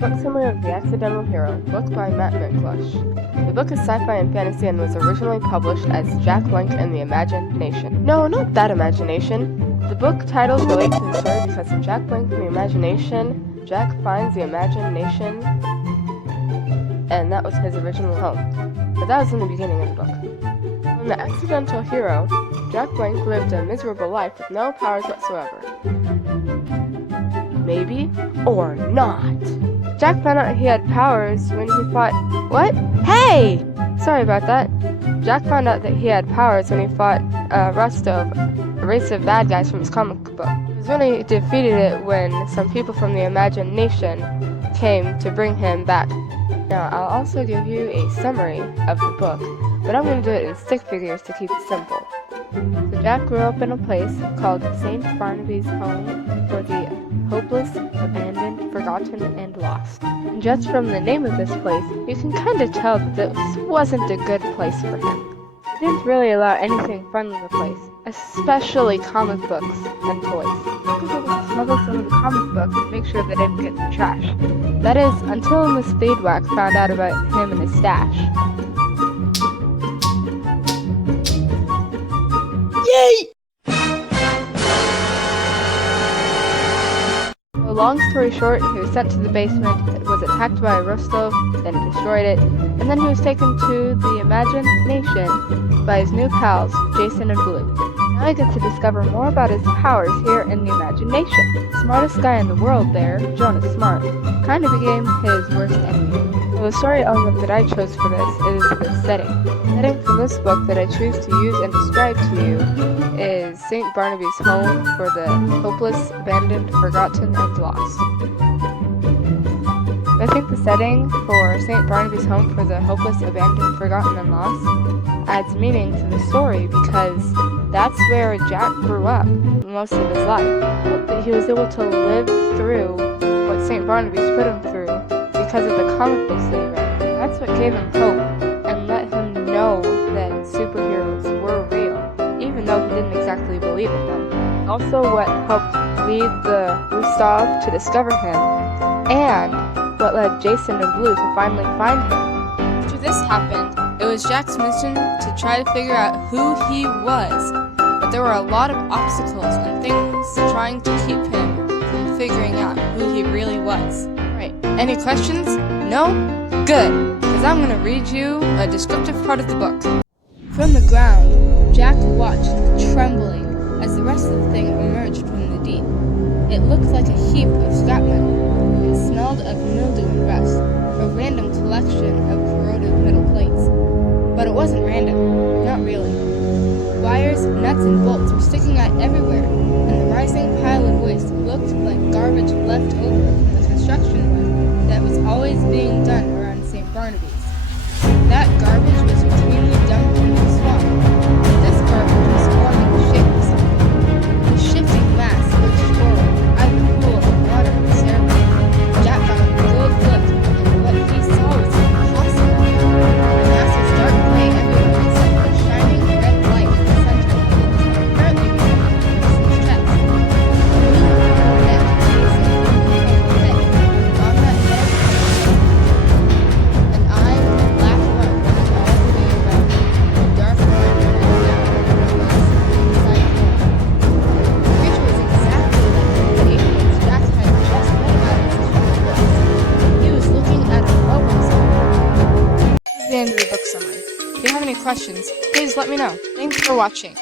Book summary of The Accidental Hero, book by Matt Myklusch. The book is sci-fi and fantasy and was originally published as Jack Blank and the Imagination. No, not that imagination. The book titles relate to the story because in Jack Blank and the Imagination, Jack finds the imagination, and that was his original home. But that was in the beginning of the book. In The Accidental Hero, Jack Blank lived a miserable life with no powers whatsoever. Maybe or not. Jack found out he had powers when he fought— What? Hey! Sorry about that. Jack found out that he had powers when he fought Rostov, a race of bad guys from his comic book. It was when he defeated it when some people from the Imagination came to bring him back. Now, I'll also give you a summary of the book, but I'm going to do it in stick figures to keep it simple. So Jack grew up in a place called St. Barnaby's Home for the Hopeless, Abandoned, Forgotten, and Lost. And just from the name of this place, you can kind of tell that this wasn't a good place for him. He didn't really allow anything fun in the place, especially comic books and toys. He was able to smuggle some of the comic books and make sure they didn't get in the trash. That is, until Miss Speedwack found out about him and his stash. Yay! So long story short, he was sent to the basement, was attacked by Rostov, then destroyed it, and then he was taken to the Imagination by his new pals, Jason and Blue. Now he gets to discover more about his powers here in the Imagination. The smartest guy in the world there, Jonas Smart, kind of became his worst enemy. Well, the story element that I chose for this is the setting. The setting for this book that I choose to use and describe to you is St. Barnaby's Home for the Hopeless, Abandoned, Forgotten, and Lost. I think the setting for St. Barnaby's Home for the Hopeless, Abandoned, Forgotten, and Lost adds meaning to the story because that's where Jack grew up most of his life. That he was able to live through what St. Barnaby's put him through because of the comic books that he read. That's what gave him hope and let him know that superheroes were real, even though he didn't exactly believe in them. Also what helped lead the Rostov to discover him, and what led Jason and Blue to finally find him. After this happened, it was Jack's mission to try to figure out who he was, but there were a lot of obstacles and things trying to keep him from figuring out who he really was. Right, any questions? No? Good, because I'm going to read you a descriptive part of the book. From the ground, Jack watched, trembling, as the rest of the thing emerged from the deep. It looked like a heap of scrap metal. It smelled of mildew and rust, a random collection of corroded metal plates. But it wasn't random, not really. Wires, nuts, and bolts were sticking out everywhere, and the rising pile of waste looked like garbage left over from the construction work that was always being done around St. Barnaby's. That garbage was routinely dumped into the swamp. This garbage was forming the shape of something. The shifting mass lurched forward out of the pool of water in the stairway. Jack got a good look, and what he saw was impossible. The mass was dark gray everywhere except for a shining red light in the center of it, apparently being his chest. On that head, an eye with a black mark running all the way around, a dark red inside him. The creature was exactly like the aliens Jack had just read about in his comic books. He was looking at a robot. This is the end of the book summary. If you have any questions, please let me know. Thanks for watching.